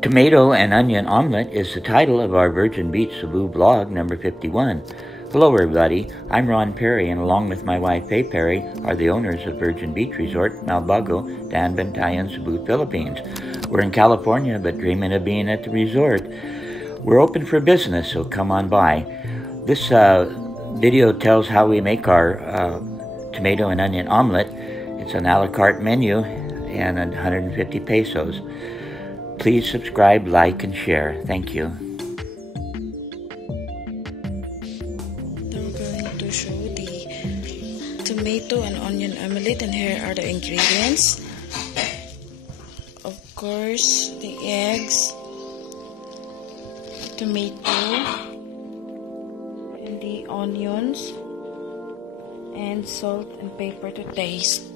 Tomato and Onion Omelette is the title of our Virgin Beach Cebu blog number 51. Hello everybody, I'm Ron Perry, and along with my wife Faye Perry are the owners of Virgin Beach Resort, Malbago, Daanbantayan, Cebu, Philippines. We're in California but dreaming of being at the resort. We're open for business, so come on by. This video tells how we make our tomato and onion omelette. It's an a la carte menu and 150 pesos. Please subscribe, like, and share. Thank you. We're going to show the tomato and onion omelette, and here are the ingredients. Of course, the eggs, tomato, and the onions, and salt and pepper to taste.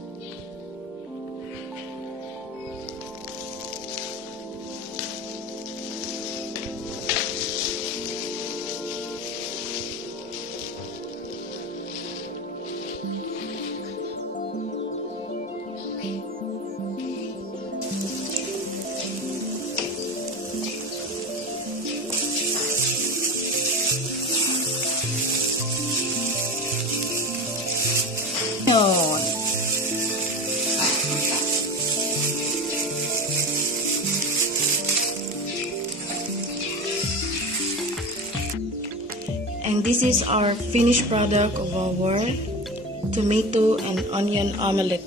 And this is our finished product of our tomato and onion omelette.